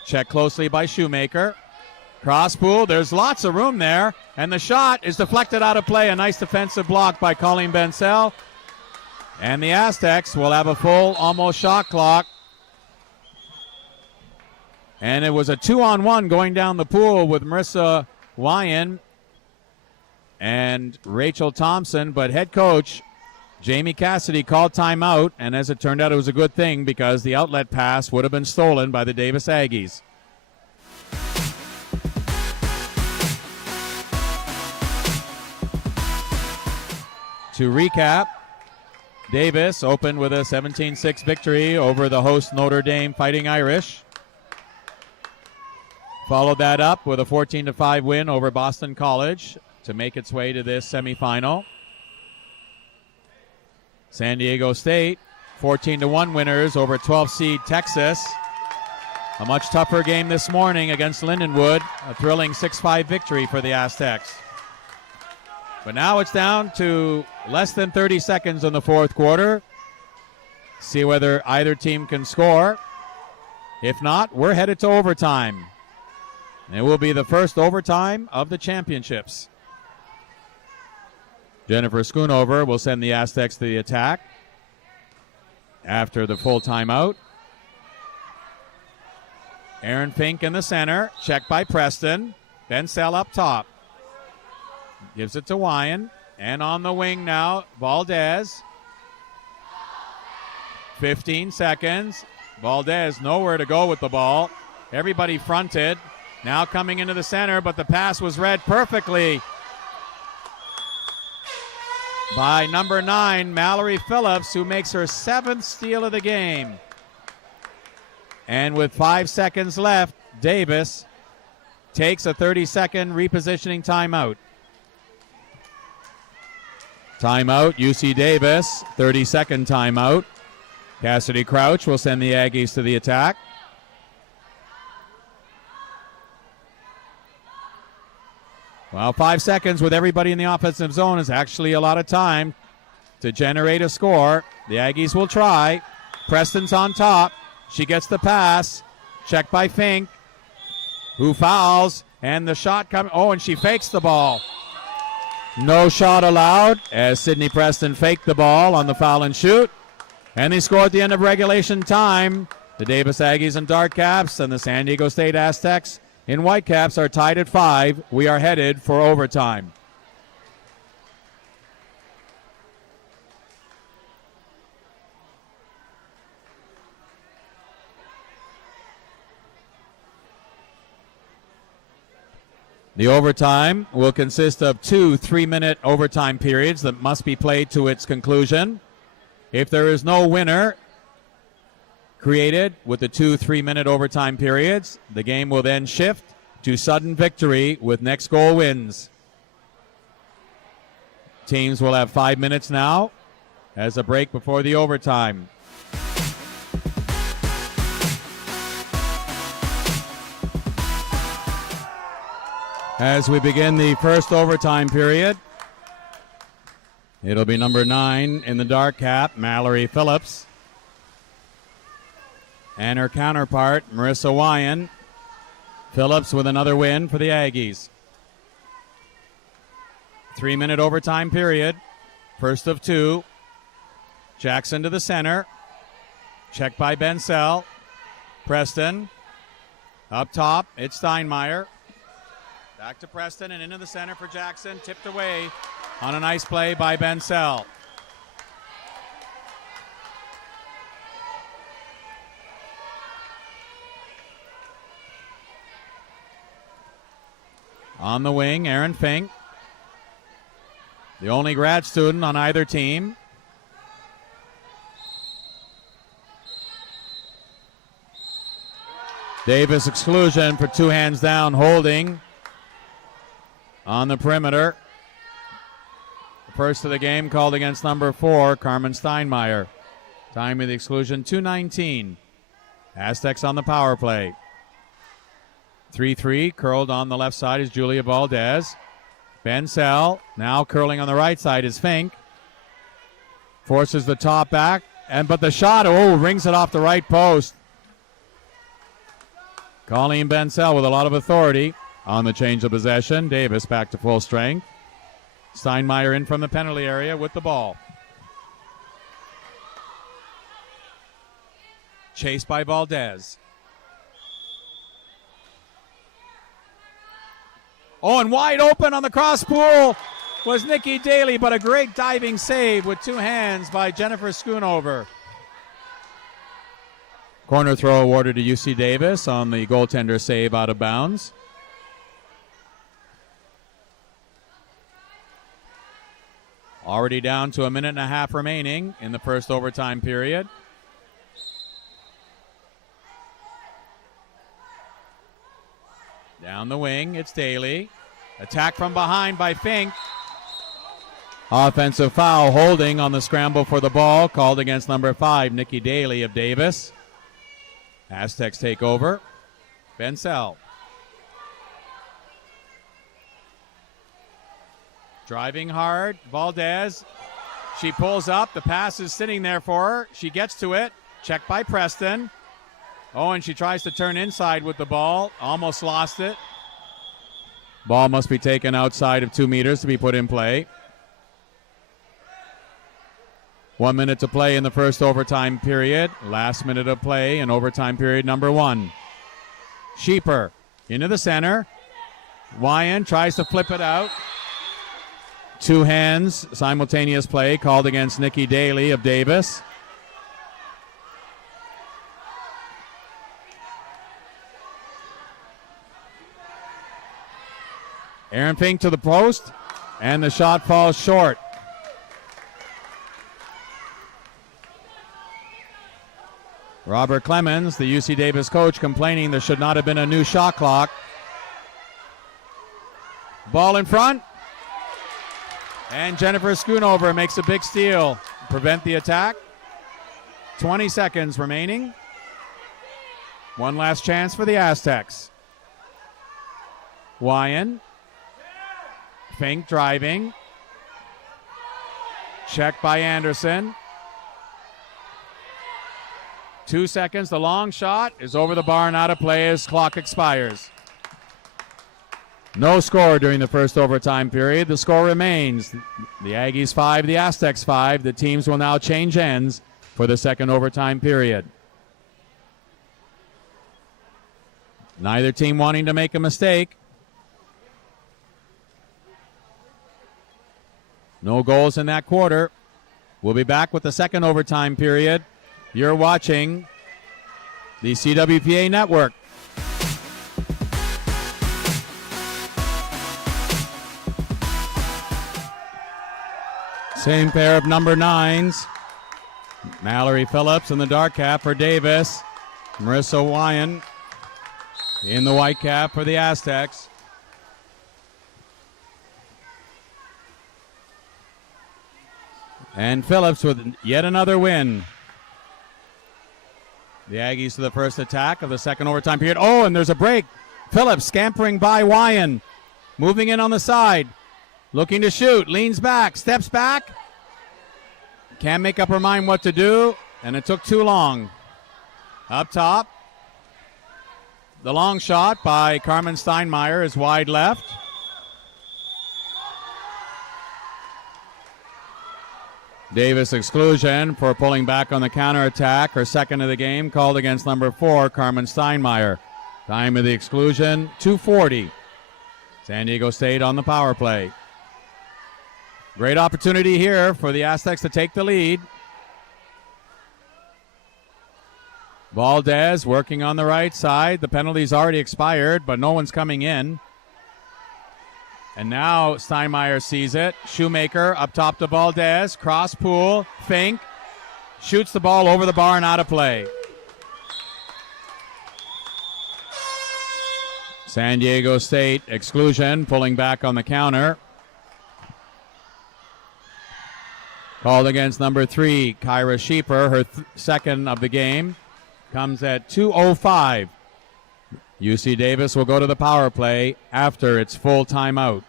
checked closely by Shoemaker. Cross pool, there's lots of room there, and the shot is deflected out of play. A nice defensive block by Colleen Bensell. And the Aztecs will have a full almost shot clock. And it was a 2-on-1 going down the pool with Marissa Wyan and Rachel Thompson, but head coach Jamie Cassidy called timeout, and as it turned out, it was a good thing because the outlet pass would have been stolen by the Davis Aggies. To recap, Davis opened with a 17-6 victory over the host Notre Dame Fighting Irish. Followed that up with a 14-5 win over Boston College to make its way to this semifinal. San Diego State, 14-1 winners over 12 seed Texas. A much tougher game this morning against Lindenwood. A thrilling 6-5 victory for the Aztecs. But now it's down to less than 30 seconds in the fourth quarter. See whether either team can score. If not, we're headed to overtime. It will be the first overtime of the championships. Jennifer Schoonover will send the Aztecs to the attack after the full timeout. Aaron Fink in the center, checked by Preston. Bensell up top. Gives it to Wyan. And on the wing now, Valdez. 15 seconds. Valdez nowhere to go with the ball. Everybody fronted. Now coming into the center, but the pass was read perfectly by number 9, Mallory Phillips, who makes her 7th steal of the game. And with 5 seconds left, Davis takes a 30-second repositioning timeout. Timeout, UC Davis, 30-second timeout. Cassidy Crouch will send the Aggies to the attack. Well, 5 seconds with everybody in the offensive zone is actually a lot of time to generate a score. The Aggies will try. Preston's on top. She gets the pass. Checked by Fink, who fouls. And the shot comes. Oh, and she fakes the ball. No shot allowed as Sidney Preston faked the ball on the foul and shoot. And they score at the end of regulation time. The Davis Aggies in dark caps and the San Diego State Aztecs in white caps are tied at 5. We are headed for overtime. The overtime will consist of 2 3-minute overtime periods that must be played to its conclusion. If there is no winner created with the 2 3-minute overtime periods, the game will then shift to sudden victory with next goal wins. Teams will have 5 minutes now as a break before the overtime. As we begin the first overtime period, it'll be number 9 in the dark cap, Mallory Phillips, and her counterpart, Marissa Wyan. Phillips with another win for the Aggies. 3-minute overtime period, first of 2. Jackson to the center, checked by Bensell. Preston, up top, it's Steinmeier. Back to Preston and into the center for Jackson. Tipped away on a nice play by Bensell. On the wing, Aaron Fink. The only grad student on either team. Davis exclusion for 2 hands down holding on the perimeter. The first of the game called against number 4, Carmen Steinmeier. Time of the exclusion, 2:19. Aztecs on the power play. 3-3, curled on the left side is Julia Valdez. Bensell, now curling on the right side is Fink. Forces the top back, but the shot, rings it off the right post. Colleen Bensell with a lot of authority on the change of possession. Davis back to full strength. Steinmeier in from the penalty area with the ball. Chased by Valdez. And wide open on the cross pool was Nikki Daly, but a great diving save with 2 hands by Jennifer Schoonover. Corner throw awarded to UC Davis on the goaltender save out of bounds. Already down to 1.5 minutes remaining in the first overtime period. Down the wing, it's Daly. Attack from behind by Fink. Offensive foul holding on the scramble for the ball, called against number 5, Nikki Daly of Davis. Aztecs take over. Bensell. Driving hard, Valdez. She pulls up, the pass is sitting there for her. She gets to it, checked by Preston. And she tries to turn inside with the ball, almost lost it. Ball must be taken outside of 2 meters to be put in play. 1 minute to play in the first overtime period. Last minute of play in overtime period number 1. Sheeper into the center. Wyan tries to flip it out. 2 hands, simultaneous play called against Nikki Daly of Davis. Aaron Fink to the post, and the shot falls short. Robert Clemens, the UC Davis coach, complaining there should not have been a new shot clock. Ball in front. And Jennifer Schoonover makes a big steal. Prevent the attack. 20 seconds remaining. One last chance for the Aztecs. Wyan. Fink driving. Checked by Anderson. 2 seconds. The long shot is over the bar and out of play as clock expires. No score during the first overtime period. The score remains the Aggies 5, the Aztecs 5. The teams will now change ends for the second overtime period. Neither team wanting to make a mistake. No goals in that quarter. We'll be back with the second overtime period. You're watching the CWPA Network. Same pair of number 9s. Mallory Phillips in the dark cap for Davis. Marissa Wyan in the white cap for the Aztecs. And Phillips with yet another win. The Aggies to the first attack of the second overtime period. Oh, and there's a break. Phillips scampering by Wyan. Moving in on the side. Looking to shoot. Leans back. Steps back. Can't make up her mind what to do. And it took too long. Up top. The long shot by Carmen Steinmeier is wide left. Davis exclusion for pulling back on the counterattack. Her second of the game called against number 4, Carmen Steinmeier. Time of the exclusion, 2:40. San Diego State on the power play. Great opportunity here for the Aztecs to take the lead. Valdez working on the right side. The penalty's already expired, but no one's coming in. And now Steinmeier sees it. Shoemaker up top to Valdez. Cross pool. Fink. Shoots the ball over the bar and out of play. San Diego State exclusion, pulling back on the counter. Called against number 3, Kyra Sheeper. Her second of the game comes at 2:05. UC Davis will go to the power play after its full timeout.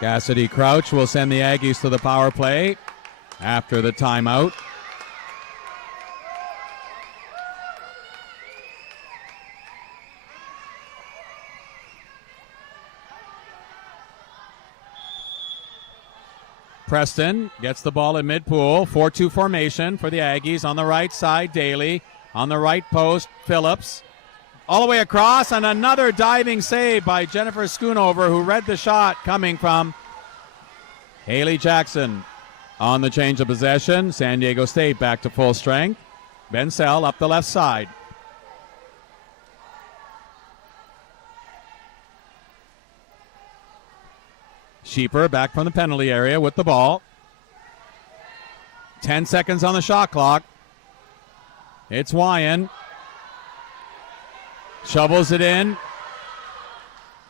Cassidy Crouch will send the Aggies to the power play after the timeout. Preston gets the ball in mid-pool. 4-2 formation for the Aggies. On the right side, Daly. On the right post, Phillips. All the way across, and another diving save by Jennifer Schoonover, who read the shot coming from Haley Jackson. On the change of possession, San Diego State back to full strength. Bensell up the left side. Sheeper back from the penalty area with the ball. 10 seconds on the shot clock. It's Wyan. Shovels it in.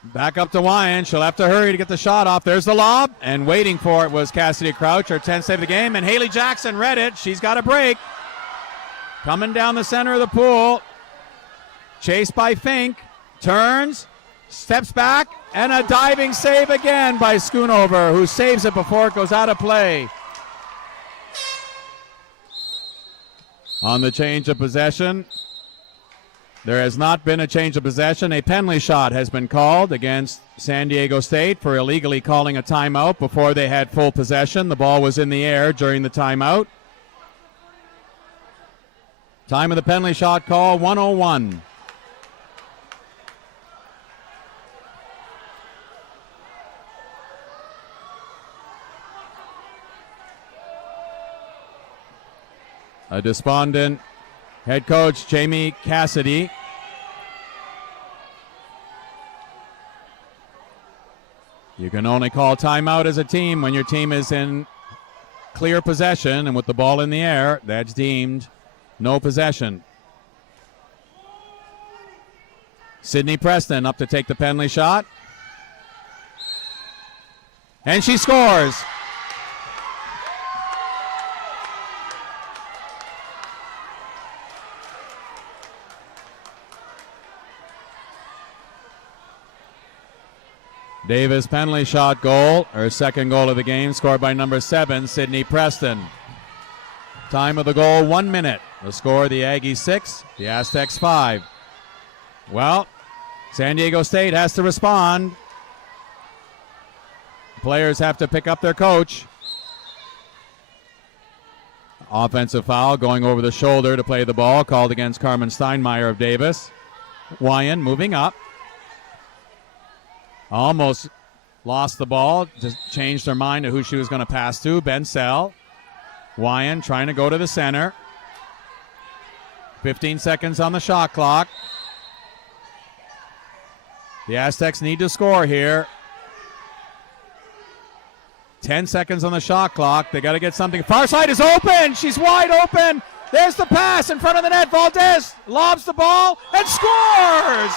Back up to Wyan. She'll have to hurry to get the shot off. There's the lob. And waiting for it was Cassidy Crouch, her 10th save of the game. And Haley Jackson read it. She's got a break. Coming down the center of the pool. Chased by Fink. Turns. Steps back. And a diving save again by Schoonover, who saves it before it goes out of play. On the change of possession, there has not been a change of possession. A penalty shot has been called against San Diego State for illegally calling a timeout before they had full possession. The ball was in the air during the timeout. Time of the penalty shot call, 1:01. A despondent head coach, Jamie Cassidy. You can only call timeout as a team when your team is in clear possession, and with the ball in the air, that's deemed no possession. Sydney Preston up to take the penalty shot. And she scores. Davis penalty shot goal, her second goal of the game, scored by number 7, Sydney Preston. Time of the goal, 1 minute. The score, the Aggies 6, the Aztecs 5. Well, San Diego State has to respond. Players have to pick up their coach. Offensive foul going over the shoulder to play the ball, called against Carmen Steinmeier of Davis. Wyan moving up. Almost lost the ball, just changed her mind to who she was going to pass to. Bensell. Wyan trying to go to the center. 15 seconds on the shot clock. The Aztecs need to score here. 10 seconds on the shot clock. They got to get something. Far side is open. She's wide open. There's the pass in front of the net. Valdez lobs the ball and scores.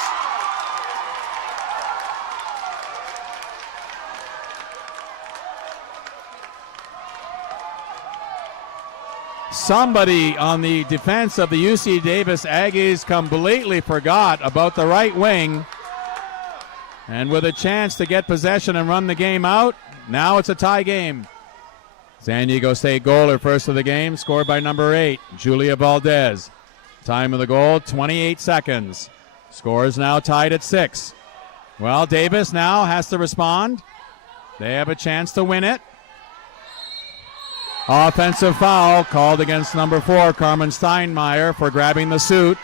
Somebody on the defense of the UC Davis Aggies completely forgot about the right wing. And with a chance to get possession and run the game out, now it's a tie game. San Diego State goal, her first of the game, scored by number 8, Julia Valdez. Time of the goal, 28 seconds. Score is now tied at 6. Well, Davis now has to respond. They have a chance to win it. Offensive foul called against number 4, Carmen Steinmeier, for grabbing the suit.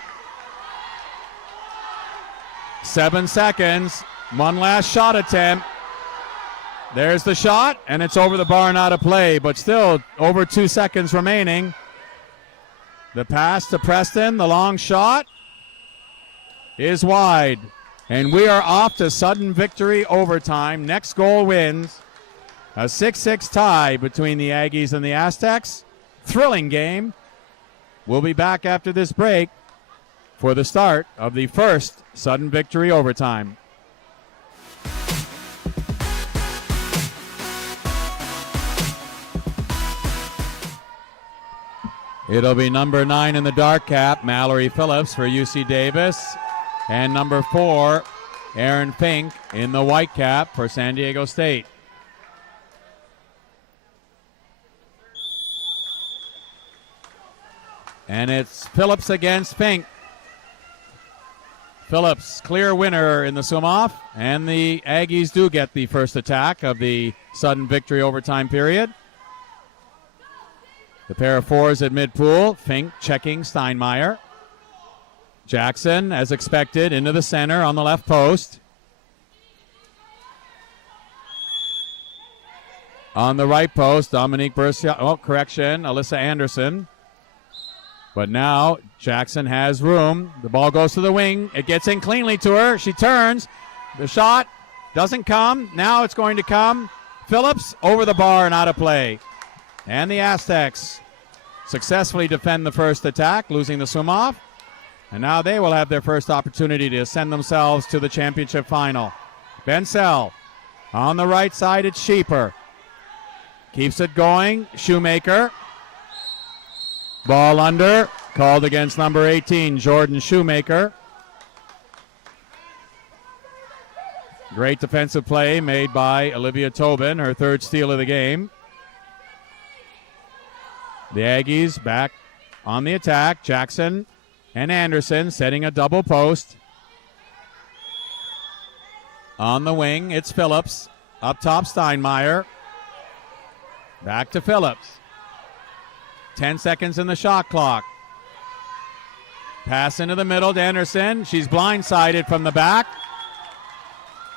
7 seconds. One last shot attempt. There's the shot, and it's over the bar and out of play, but still over 2 seconds remaining. The pass to Preston, the long shot, is wide. And we are off to sudden victory overtime. Next goal wins. A 6-6 tie between the Aggies and the Aztecs. Thrilling game. We'll be back after this break for the start of the first sudden victory overtime. It'll be number 9 in the dark cap, Mallory Phillips for UC Davis, and number 4, Aaron Fink in the white cap for San Diego State. And it's Phillips against Fink. Phillips, clear winner in the swim-off, and the Aggies do get the first attack of the sudden victory overtime period. The pair of fours at mid-pool. Fink checking Steinmeier. Jackson, as expected, into the center on the left post. On the right post, Dominique Bercia. Oh, correction, Alyssa Anderson. But now Jackson has room. The ball goes to the wing. It gets in cleanly to her. She turns. The shot doesn't come. Now it's going to come. Phillips over the bar and out of play. And the Aztecs successfully defend the first attack, losing the swim-off. And now they will have their first opportunity to send themselves to the championship final. Bensell on the right side, it's Sheeper. Keeps it going, Shoemaker. Ball under, called against number 18, Jordan Shoemaker. Great defensive play made by Olivia Tobin, her third steal of the game. The Aggies back on the attack. Jackson and Anderson setting a double post. On the wing, it's Phillips. Up top, Steinmeier. Back to Phillips. 10 seconds in the shot clock. Pass into the middle to Anderson. She's blindsided from the back.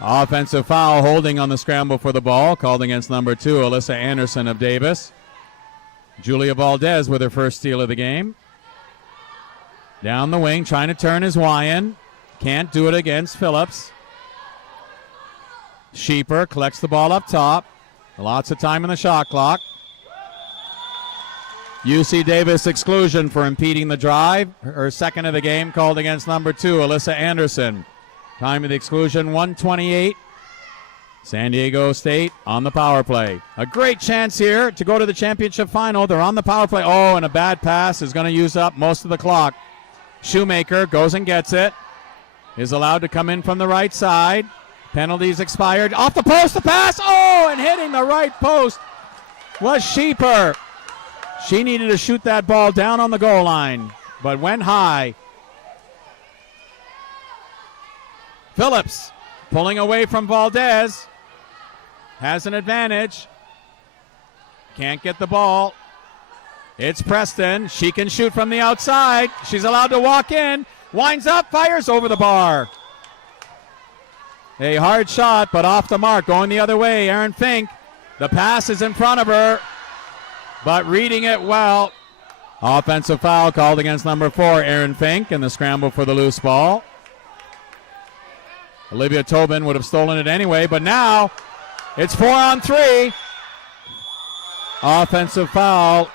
Offensive foul holding on the scramble for the ball, called against number 2, Alyssa Anderson of Davis. Julia Valdez with her first steal of the game. Down the wing, trying to turn is Wyan. Can't do it against Phillips. Sheeper collects the ball up top. Lots of time in the shot clock. UC Davis exclusion for impeding the drive. Her second of the game, called against number 2, Alyssa Anderson. Time of the exclusion, 1:28. San Diego State on the power play. A great chance here to go to the championship final. They're on the power play. Oh, and a bad pass is going to use up most of the clock. Shoemaker goes and gets it. Is allowed to come in from the right side. Penalties expired. Off the post, the pass. Oh, and hitting the right post was Sheeper. She needed to shoot that ball down on the goal line, but went high. Phillips pulling away from Valdez. Has an advantage. Can't get the ball. It's Preston. She can shoot from the outside. She's allowed to walk in. Winds up, fires over the bar. A hard shot, but off the mark. Going the other way, Aaron Fink. The pass is in front of her, but reading it well. Offensive foul called against number 4, Aaron Fink, in the scramble for the loose ball. Olivia Tobin would have stolen it anyway, but now it's 4-on-3. Offensive foul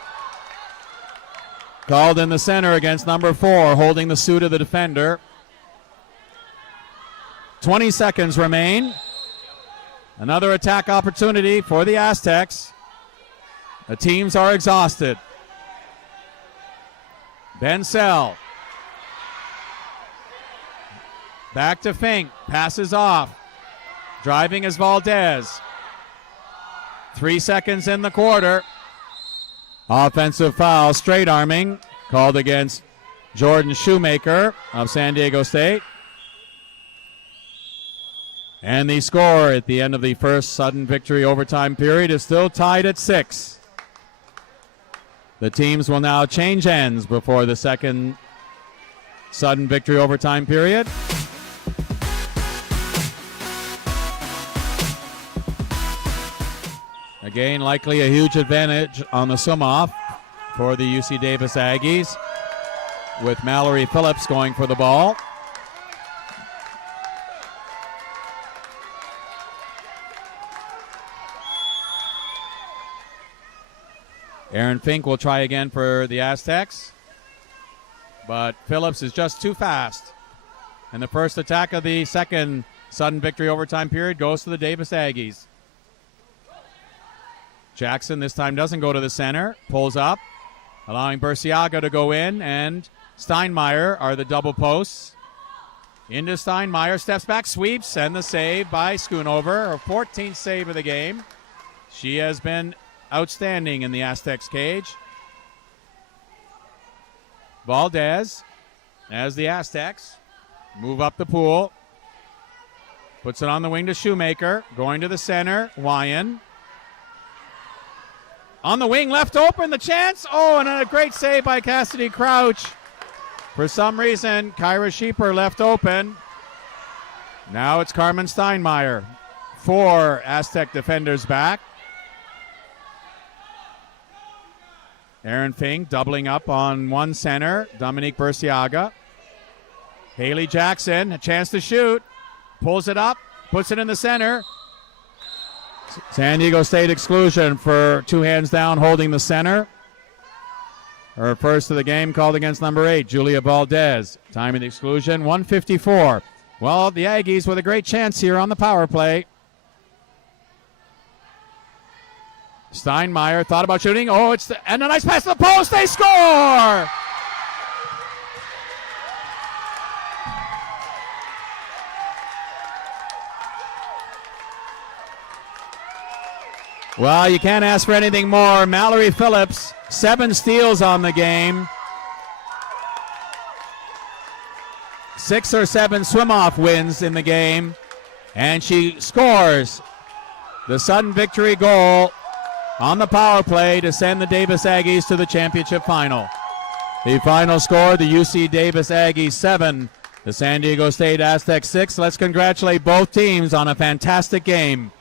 called in the center against number 4, holding the suit of the defender. 20 seconds remain. Another attack opportunity for the Aztecs. The teams are exhausted. Bencel. Back to Fink. Passes off. Driving is Valdez. 3 seconds in the quarter. Offensive foul, straight arming, called against Jordan Shoemaker of San Diego State. And the score at the end of the first sudden victory overtime period is still tied at 6. The teams will now change ends before the second sudden victory overtime period. Again, likely a huge advantage on the swim-off for the UC Davis Aggies, with Mallory Phillips going for the ball. Aaron Fink will try again for the Aztecs, but Phillips is just too fast. And the first attack of the second sudden victory overtime period goes to the Davis Aggies. Jackson this time doesn't go to the center, pulls up, allowing Burciaga to go in, and Steinmeier are the double posts. Into Steinmeier, steps back, sweeps, and the save by Schoonover, her 14th save of the game. She has been outstanding in the Aztecs cage. Valdez, as the Aztecs move up the pool, puts it on the wing to Shoemaker, going to the center, Wyan. On the wing, left open, the chance. Oh, and a great save by Cassidy Crouch. For some reason, Kyra Sheeper left open. Now it's Carmen Steinmeier. 4 Aztec defenders back. Aaron Fink doubling up on one center, Dominique Burciaga. Haley Jackson, a chance to shoot. Pulls it up, puts it in the center. San Diego State exclusion for 2 hands down holding the center. Her first of the game called against number 8, Julia Valdez. Time of the exclusion, 1:54. Well, the Aggies with a great chance here on the power play. Steinmeier thought about shooting. Oh, and a nice pass to the post. They score! Well, you can't ask for anything more. Mallory Phillips, 7 steals on the game. 6 or 7 swim-off wins in the game. And she scores the sudden victory goal on the power play to send the Davis Aggies to the championship final. The final score, the UC Davis Aggies 7, the San Diego State Aztecs 6. Let's congratulate both teams on a fantastic game.